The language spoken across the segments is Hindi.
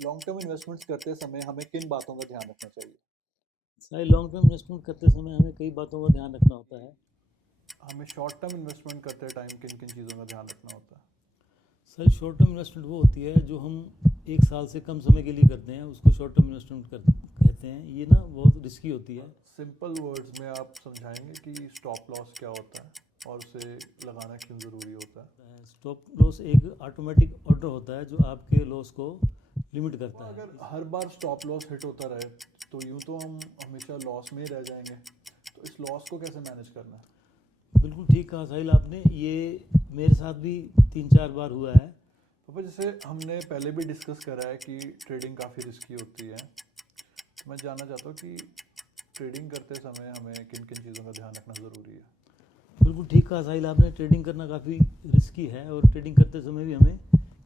लॉन्ग टर्म इन्वेस्टमेंट्स करते समय हमें किन बातों का ध्यान रखना चाहिए? सारे लॉन्ग टर्म इन्वेस्टमेंट करते समय हमें कई बातों का ध्यान रखना होता है। हमें शॉर्ट टर्म इन्वेस्टमेंट करते टाइम किन किन चीज़ों का ध्यान रखना होता है? सर, शॉर्ट टर्म इन्वेस्टमेंट वो होती है जो हम एक साल से कम समय के लिए करते हैं, उसको शॉर्ट टर्म इन्वेस्टमेंट कहते हैं। ये ना बहुत रिस्की होती है। सिंपल वर्ड्स में आप समझाएंगे कि स्टॉप लॉस क्या होता है और उसे लगाना क्यों ज़रूरी होता है? स्टॉप लॉस एक ऑटोमेटिक ऑर्डर होता है जो आपके लॉस को लिमिट करता है। अगर हर बार स्टॉप लॉस हिट होता रहे तो यूँ तो हम हमेशा लॉस में ही रह जाएंगे। तो इस लॉस को कैसे मैनेज करना है? बिल्कुल ठीक कहा साहिल आपने। ये मेरे साथ भी 3-4 बार हुआ है। पापा, जैसे हमने पहले भी डिस्कस करा है कि ट्रेडिंग काफ़ी रिस्की होती है। मैं जानना चाहता हूँ कि ट्रेडिंग करते समय हमें किन किन चीज़ों का ध्यान रखना ज़रूरी है? बिल्कुल ठीक कहा साहिल आपने। ट्रेडिंग करना काफ़ी रिस्की है और ट्रेडिंग करते समय भी हमें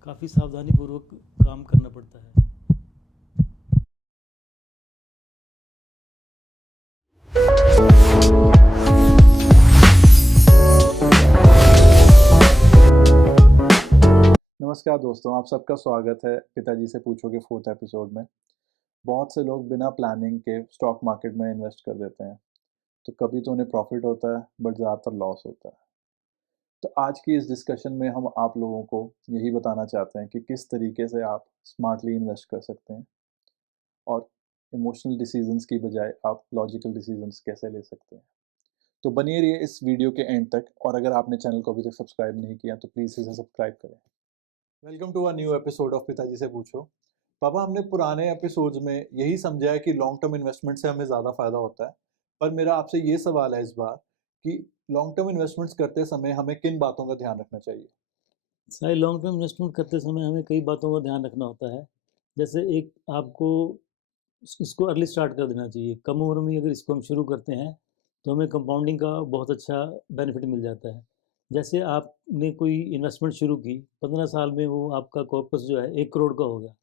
काफ़ी सावधानीपूर्वक काम करना पड़ता है। नमस्कार दोस्तों, आप सबका स्वागत है पिताजी से पूछो के 4th एपिसोड में। बहुत से लोग बिना प्लानिंग के स्टॉक मार्केट में इन्वेस्ट कर देते हैं। तो कभी तो उन्हें प्रॉफिट होता है, बट ज़्यादातर लॉस होता है। तो आज की इस डिस्कशन में हम आप लोगों को यही बताना चाहते हैं कि किस तरीके से आप स्मार्टली इन्वेस्ट कर सकते हैं और इमोशनल डिसीजंस की बजाय आप लॉजिकल डिसीजंस कैसे ले सकते हैं। तो बनिए रहिए इस वीडियो के एंड तक, और अगर आपने चैनल को अभी तक सब्सक्राइब नहीं किया तो प्लीज़ इसे सब्सक्राइब करें। Welcome to a new episode of पिताजी से पूछो। पापा, हमने पुराने एपिसोड्स में यही समझा है कि लॉन्ग टर्म इन्वेस्टमेंट से हमें ज़्यादा फायदा होता है। पर मेरा आपसे ये सवाल है इस बार कि लॉन्ग टर्म इन्वेस्टमेंट्स करते समय हमें किन बातों का ध्यान रखना चाहिए? सारे लॉन्ग टर्म इन्वेस्टमेंट करते समय हमें कई बातों का ध्यान रखना होता है। जैसे एक, आपको इसको अर्ली स्टार्ट कर देना चाहिए। कम उम्र में अगर इसको हम शुरू करते हैं तो हमें कंपाउंडिंग का बहुत अच्छा बेनिफिट मिल जाता है। जैसे आपने कोई इन्वेस्टमेंट शुरू की, 15 साल में वो आपका कॉर्पस जो है 1 करोड़ का हो गया,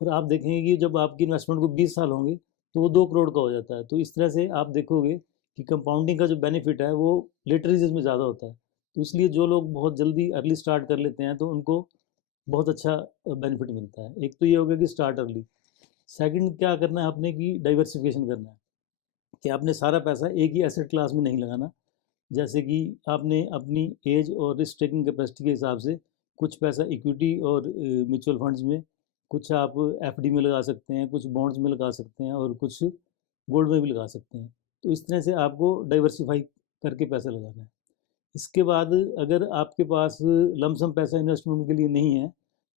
और आप देखेंगे कि जब आपकी इन्वेस्टमेंट को 20 साल होंगे तो वो 2 करोड़ का हो जाता है। तो इस तरह से आप देखोगे कि कंपाउंडिंग का जो बेनिफिट है वो लेटर एजेस में ज़्यादा होता है। तो इसलिए जो लोग बहुत जल्दी अर्ली स्टार्ट कर लेते हैं तो उनको बहुत अच्छा बेनिफिट मिलता है। एक तो ये हो गया कि स्टार्ट अर्ली। सेकंड, क्या करना है आपने कि डाइवर्सिफिकेशन करना है, कि आपने सारा पैसा एक ही एसेट क्लास में नहीं लगाना। जैसे कि आपने अपनी एज और रिस्क टेकिंग कैपेसिटी के हिसाब से कुछ पैसा इक्विटी और म्यूचुअल फंड्स में, कुछ आप एफडी में लगा सकते हैं, कुछ बॉन्ड्स में लगा सकते हैं और कुछ गोल्ड में भी लगा सकते हैं। तो इस तरह से आपको डाइवर्सिफाई करके पैसा लगाना है। इसके बाद अगर आपके पास लमसम पैसा इन्वेस्टमेंट के लिए नहीं है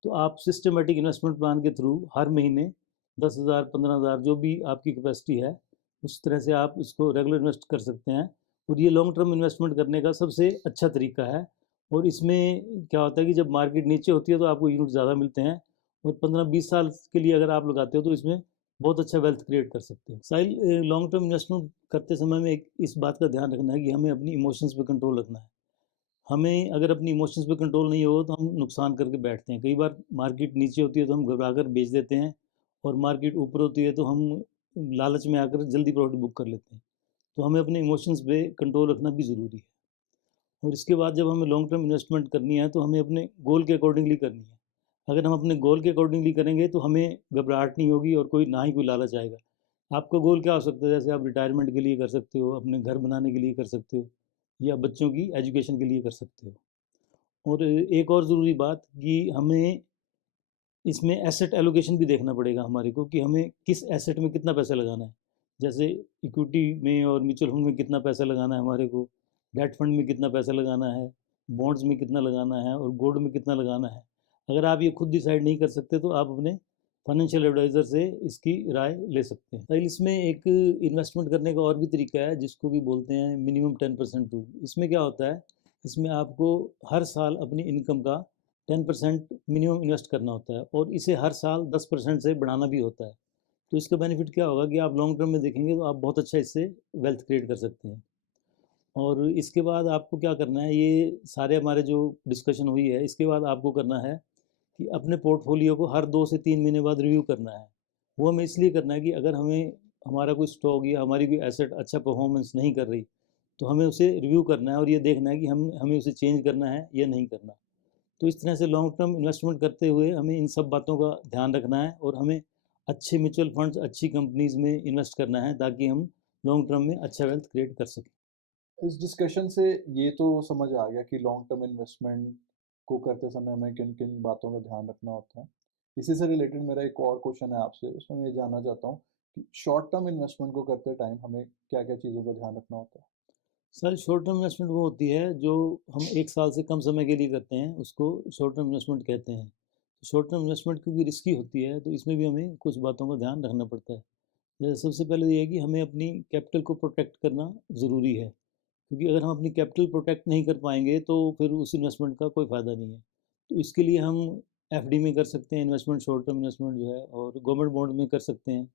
तो आप सिस्टमेटिक इन्वेस्टमेंट प्लान के थ्रू हर महीने 10,000 15,000 जो भी आपकी कैपेसिटी है उस तरह से आप इसको रेगुलर इन्वेस्ट कर सकते हैं। और ये लॉन्ग टर्म इन्वेस्टमेंट करने का सबसे अच्छा तरीका है। और इसमें क्या होता है कि जब मार्केट नीचे होती है तो आपको यूनिट ज़्यादा मिलते हैं, और 15-20 साल के लिए अगर आप लगाते हो तो इसमें बहुत अच्छा वेल्थ क्रिएट कर सकते हैं। साहिल, लॉन्ग टर्म इन्वेस्टमेंट करते समय में एक इस बात का ध्यान रखना है कि हमें अपनी इमोशंस पे कंट्रोल रखना है। हमें अगर अपनी इमोशंस पे कंट्रोल नहीं हो तो हम नुकसान करके बैठते हैं। कई बार मार्केट नीचे होती है तो हम घबरा कर बेच देते हैं, और मार्केट ऊपर होती है तो हम लालच में आकर जल्दी प्रॉफिट बुक कर लेते हैं। तो हमें अपने इमोशंस पे कंट्रोल रखना भी ज़रूरी है। और इसके बाद जब हमें लॉन्ग टर्म इन्वेस्टमेंट करनी है तो हमें अपने गोल के अकॉर्डिंगली करनी है। अगर हम अपने गोल के अकॉर्डिंगली करेंगे तो हमें घबराहट नहीं होगी और कोई ना ही कोई लालच आएगा। आपका गोल क्या हो सकता है? जैसे आप रिटायरमेंट के लिए कर सकते हो, अपने घर बनाने के लिए कर सकते हो, या बच्चों की एजुकेशन के लिए कर सकते हो। और एक और ज़रूरी बात कि हमें इसमें एसेट एलोकेशन भी देखना पड़ेगा हमारे को, कि हमें किस एसेट में कितना पैसा लगाना है। जैसे इक्विटी में और म्यूचुअल फंड में कितना पैसा लगाना है हमारे को, डेट फंड में कितना पैसा लगाना है, बॉन्ड्स में कितना लगाना है और गोल्ड में कितना लगाना है। अगर आप ये खुद डिसाइड नहीं कर सकते तो आप अपने फाइनेंशियल एडवाइज़र से इसकी राय ले सकते हैं। तो इसमें एक इन्वेस्टमेंट करने का और भी तरीका है जिसको कि बोलते हैं मिनिमम 10% रूल। इसमें क्या होता है, इसमें आपको हर साल अपनी इनकम का 10% मिनिमम इन्वेस्ट करना होता है, और इसे हर साल 10% से बढ़ाना भी होता है। तो इसका बेनिफिट क्या होगा कि आप लॉन्ग टर्म में देखेंगे तो आप बहुत अच्छा इससे वेल्थ क्रिएट कर सकते हैं। और इसके बाद आपको क्या करना है, ये सारे हमारे जो डिस्कशन हुई है इसके बाद आपको करना है कि अपने पोर्टफोलियो को हर 2 से 3 महीने बाद रिव्यू करना है। वो हमें इसलिए करना है कि अगर हमें हमारा कोई स्टॉक या हमारी कोई एसेट अच्छा परफॉर्मेंस नहीं कर रही तो हमें उसे रिव्यू करना है और ये देखना है कि हम हमें उसे चेंज करना है या नहीं करना। तो इस तरह से लॉन्ग टर्म इन्वेस्टमेंट करते हुए हमें इन सब बातों का ध्यान रखना है और हमें अच्छे म्यूचुअल फंड्स, अच्छी कंपनीज़ में इन्वेस्ट करना है ताकि हम लॉन्ग टर्म में अच्छा वेल्थ क्रिएट कर सकें। इस डिस्कशन से ये तो समझ आ गया कि लॉन्ग टर्म इन्वेस्टमेंट को करते समय हमें किन-किन बातों का ध्यान रखना होता है। इसी से रिलेटेड मेरा एक और क्वेश्चन है आपसे, उसमें मैं ये जानना चाहता हूँ कि शॉर्ट टर्म इन्वेस्टमेंट को करते टाइम हमें क्या-क्या चीज़ों का ध्यान रखना होता है? सर शॉर्ट टर्म इन्वेस्टमेंट वो होती है जो हम 1 साल से कम समय के लिए करते हैं, उसको शॉर्ट टर्म इन्वेस्टमेंट कहते हैं। शॉर्ट टर्म इन्वेस्टमेंट क्योंकि रिस्की होती है, तो इसमें भी हमें कुछ बातों का ध्यान रखना पड़ता है। जैसे सबसे पहले ये है कि हमें अपनी कैपिटल को प्रोटेक्ट करना ज़रूरी है, क्योंकि अगर हम अपनी कैपिटल प्रोटेक्ट नहीं कर पाएँगे, तो फिर उस इन्वेस्टमेंट का कोई फ़ायदा नहीं है। तो इसके लिए हम एफडी में कर सकते हैं इन्वेस्टमेंट, शॉर्ट टर्म इन्वेस्टमेंट जो है, और गवर्नमेंट बॉन्ड में कर सकते हैं।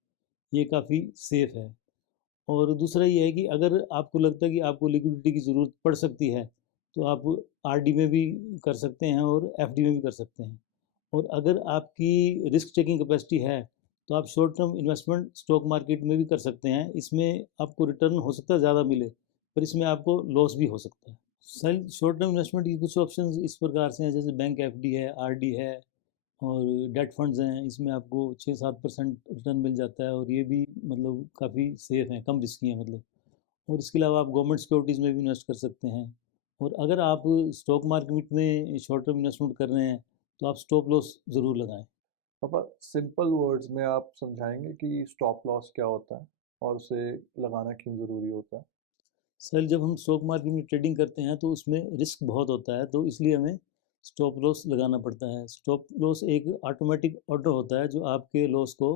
ये काफ़ी सेफ़ है। और दूसरा ये है कि अगर आपको लगता है कि आपको लिक्विडिटी की ज़रूरत पड़ सकती है, तो आप आरडी में भी कर सकते हैं और एफडी में भी कर सकते हैं। और अगर आपकी रिस्क टेकिंग कैपेसिटी है, तो आप short term investment stock market में भी कर सकते हैं। इसमें आपको रिटर्न हो सकता है ज़्यादा मिले, पर इसमें आपको लॉस भी हो सकता है। सर शॉर्ट टर्म इन्वेस्टमेंट की कुछ ऑप्शंस इस प्रकार से हैं, जैसे बैंक एफडी है, आरडी है, और डेट फंड्स हैं। इसमें आपको 6-7% रिटर्न मिल जाता है, और ये भी मतलब काफ़ी सेफ़ हैं, कम रिस्की हैं मतलब। और इसके अलावा आप गवर्नमेंट सिक्योरिटीज़ में भी इन्वेस्ट कर सकते हैं। और अगर आप स्टॉक मार्केट में शॉर्ट टर्म इन्वेस्टमेंट कर रहे हैं, तो आप स्टॉप लॉस ज़रूर लगाएँ। पापा सिंपल वर्ड्स में आप समझाएँगे कि स्टॉप लॉस क्या होता है और उसे लगाना क्यों ज़रूरी होता है? सर जब हम स्टॉक मार्केट में ट्रेडिंग करते हैं, तो उसमें रिस्क बहुत होता है, तो इसलिए हमें स्टॉप लॉस लगाना पड़ता है। स्टॉप लॉस एक ऑटोमेटिक ऑर्डर होता है जो आपके लॉस को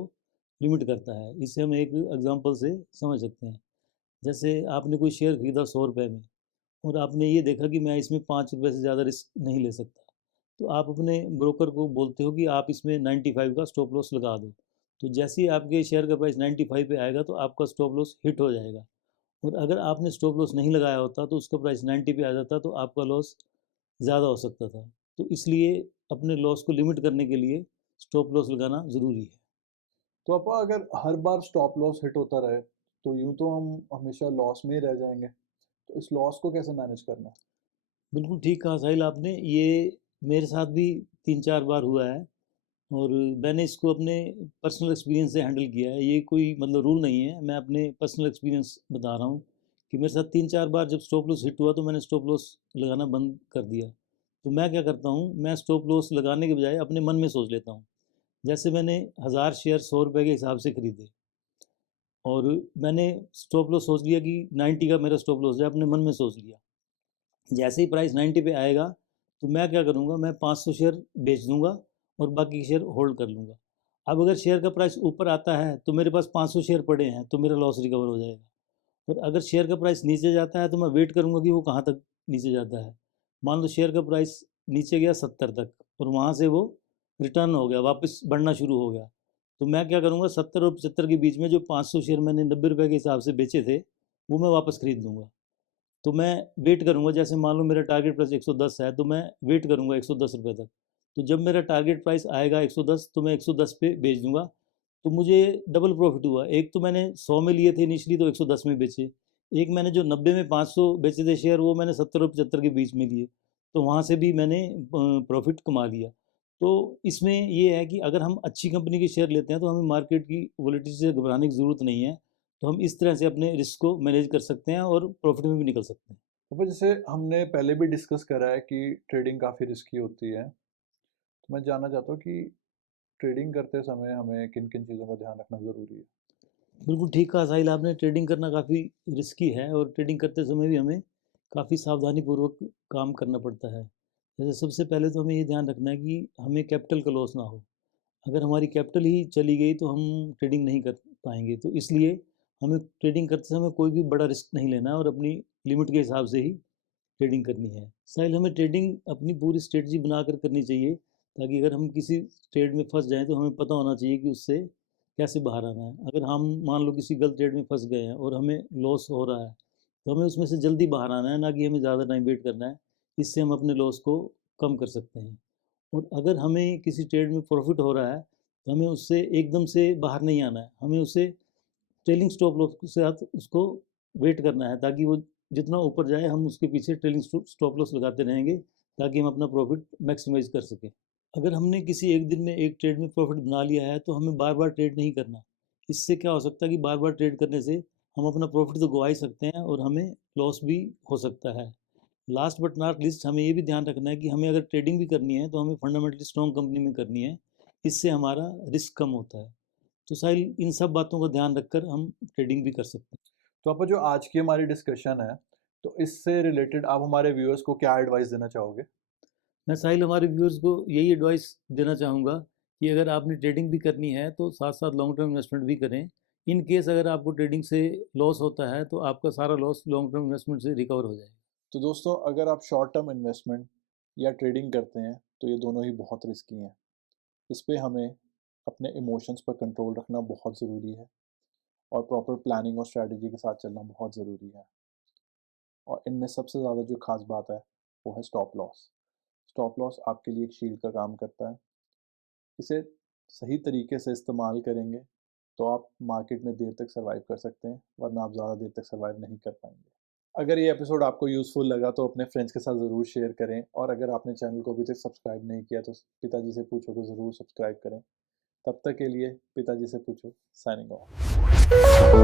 लिमिट करता है। इसे हम एक एग्जांपल से समझ सकते हैं। जैसे आपने कोई शेयर खरीदा 100 रुपये में, और आपने ये देखा कि मैं इसमें 5 रुपये से ज़्यादा रिस्क नहीं ले सकता, तो आप अपने ब्रोकर को बोलते हो कि आप इसमें 95 का स्टॉप लॉस लगा दो। तो जैसे ही आपके शेयर का प्राइस 95 पे आएगा, तो आपका स्टॉप लॉस हिट हो जाएगा। और अगर आपने स्टॉप लॉस नहीं लगाया होता, तो उसका प्राइस 90 पे आ जाता, तो आपका लॉस ज़्यादा हो सकता था। तो इसलिए अपने लॉस को लिमिट करने के लिए स्टॉप लॉस लगाना ज़रूरी है। तो पापा अगर हर बार स्टॉप लॉस हिट होता रहे, तो यूँ तो हम हमेशा लॉस में ही रह जाएँगे। तो इस लॉस को कैसे मैनेज करना है? बिल्कुल ठीक कहा साहिल आपने। ये मेरे साथ भी 3-4 बार हुआ है, और मैंने इसको अपने पर्सनल एक्सपीरियंस से हैंडल किया है। ये कोई मतलब रूल नहीं है, मैं अपने पर्सनल एक्सपीरियंस बता रहा हूँ कि मेरे साथ 3-4 बार जब स्टॉप लॉस हिट हुआ, तो मैंने स्टॉप लॉस लगाना बंद कर दिया। तो मैं क्या करता हूँ, मैं स्टॉप लॉस लगाने के बजाय अपने मन में सोच लेता हूँ। जैसे मैंने 1000 शेयर 100 रुपये के हिसाब से खरीदे, और मैंने स्टॉप लॉस सोच लिया कि 90 का मेरा स्टॉप लॉस है, अपने मन में सोच लिया। जैसे ही प्राइस 90 पे आएगा, तो मैं क्या करूँगा, मैं 500 शेयर बेच दूंगा और बाकी के शेयर होल्ड कर लूँगा। अब अगर शेयर का प्राइस ऊपर आता है, तो मेरे पास 500 शेयर पड़े हैं, तो मेरा लॉस रिकवर हो जाएगा। और अगर शेयर का प्राइस नीचे जाता है, तो मैं वेट करूँगा कि वो कहाँ तक नीचे जाता है। मान लो शेयर का प्राइस नीचे गया 70 तक, और वहाँ से वो रिटर्न हो गया, वापस बढ़ना शुरू हो गया, तो मैं क्या करूँगा, 70 और 75 के बीच में जो 500 शेयर मैंने 90 रुपये के हिसाब से बेचे थे, वो मैं वापस खरीद लूँगा। तो मैं वेट करूँगा, जैसे मान लो मेरा टारगेट प्राइस 110 है, तो मैं वेट करूँगा 110 रुपये तक। तो जब मेरा टारगेट प्राइस आएगा 110, तो मैं 110 पे बेच दूँगा। तो मुझे डबल प्रॉफिट हुआ। एक तो मैंने 100 में लिए थे इनिशियली, तो 110 में बेचे। एक मैंने जो 90 में 500 बेचे थे शेयर, वो मैंने 70 और 75 के बीच में लिए। तो वहाँ से भी मैंने प्रॉफिट कमा लिया। तो इसमें ये है कि अगर हम अच्छी कंपनी के शेयर लेते हैं, तो हमें मार्केट की वोलेटिलिटी से घबराने की ज़रूरत नहीं है। तो हम इस तरह से अपने रिस्क को मैनेज कर सकते हैं और प्रॉफिट में भी निकल सकते हैं। पापा जैसे हमने पहले भी डिस्कस करा है कि ट्रेडिंग काफ़ी रिस्की होती है। तो मैं जानना चाहता हूँ कि ट्रेडिंग करते समय हमें किन-किन चीज़ों का ध्यान रखना ज़रूरी है? बिल्कुल ठीक कहा साहिल आपने। ट्रेडिंग करना काफ़ी रिस्की है, और ट्रेडिंग करते समय भी हमें काफ़ी सावधानीपूर्वक काम करना पड़ता है। जैसे सबसे पहले तो हमें ये ध्यान रखना है कि हमें कैपिटल का लॉस ना हो। अगर हमारी कैपिटल ही चली गई, तो हम ट्रेडिंग नहीं कर पाएंगे। तो इसलिए हमें ट्रेडिंग करते समय कोई भी बड़ा रिस्क नहीं लेना है, और अपनी लिमिट के हिसाब से ही ट्रेडिंग करनी है। साहिल हमें ट्रेडिंग अपनी पूरी स्ट्रेटजी बनाकर करनी चाहिए, ताकि अगर हम किसी ट्रेड में फंस जाएं, तो हमें पता होना चाहिए कि उससे कैसे बाहर आना है। अगर हम मान लो किसी गलत ट्रेड में फंस गए हैं और हमें लॉस हो रहा है, तो हमें उसमें से जल्दी बाहर आना है, ना कि हमें ज़्यादा टाइम वेट करना है। इससे हम अपने लॉस को कम कर सकते हैं। और अगर हमें किसी ट्रेड में प्रॉफिट हो रहा है, तो हमें उससे एकदम से बाहर नहीं आना है। हमें उसे ट्रेलिंग स्टॉप लॉस के साथ उसको वेट करना है, ताकि वो जितना ऊपर जाए, हम उसके पीछे ट्रेलिंग स्टॉप लॉस लगाते रहेंगे, ताकि हम अपना प्रॉफिट मैक्सिमाइज कर सकें। अगर हमने किसी एक दिन में एक ट्रेड में प्रॉफिट बना लिया है तो हमें बार बार ट्रेड नहीं करना। इससे क्या हो सकता है कि बार बार ट्रेड करने से हम अपना प्रॉफिट तो गवा ही सकते हैं और हमें लॉस भी हो सकता है। लास्ट बट नॉट लीस्ट हमें ये भी ध्यान रखना है कि हमें अगर ट्रेडिंग भी करनी है तो हमें फंडामेंटली स्ट्रॉन्ग कंपनी में करनी है। इससे हमारा रिस्क कम होता है। तो साहिल, इन सब बातों का ध्यान रखकर हम ट्रेडिंग भी कर सकते हैं। तो आप जो आज की हमारी डिस्कशन है, तो इससे रिलेटेड आप हमारे व्यूअर्स को क्या एडवाइस देना चाहोगे? मैं साहिल हमारे व्यूअर्स को यही एडवाइस देना चाहूँगा कि अगर आपने ट्रेडिंग भी करनी है तो साथ साथ लॉन्ग टर्म इन्वेस्टमेंट भी करें। इन केस अगर आपको ट्रेडिंग से लॉस होता है तो आपका सारा लॉस लॉन्ग टर्म इन्वेस्टमेंट से रिकवर हो जाएगा। तो दोस्तों, अगर आप शॉर्ट टर्म इन्वेस्टमेंट या ट्रेडिंग करते हैं, तो ये दोनों ही बहुत रिस्की हैं। इस पे हमें अपने इमोशंस पर कंट्रोल रखना बहुत ज़रूरी है और प्रॉपर प्लानिंग और स्ट्रैटेजी के साथ चलना बहुत ज़रूरी है। और इनमें सबसे ज़्यादा जो खास बात है, वो है स्टॉप लॉस। स्टॉप लॉस आपके लिए एक शील्ड का काम करता है। इसे सही तरीके से इस्तेमाल करेंगे तो आप मार्केट में देर तक सर्वाइव कर सकते हैं, वरना आप ज़्यादा देर तक सर्वाइव नहीं कर पाएंगे। अगर ये एपिसोड आपको यूज़फुल लगा तो अपने फ्रेंड्स के साथ ज़रूर शेयर करें, और अगर आपने चैनल को अभी तक सब्सक्राइब नहीं किया तो पिताजी से पूछो को ज़रूर सब्सक्राइब करें। तब तक के लिए पिताजी से पूछो साइनिंग ऑफ।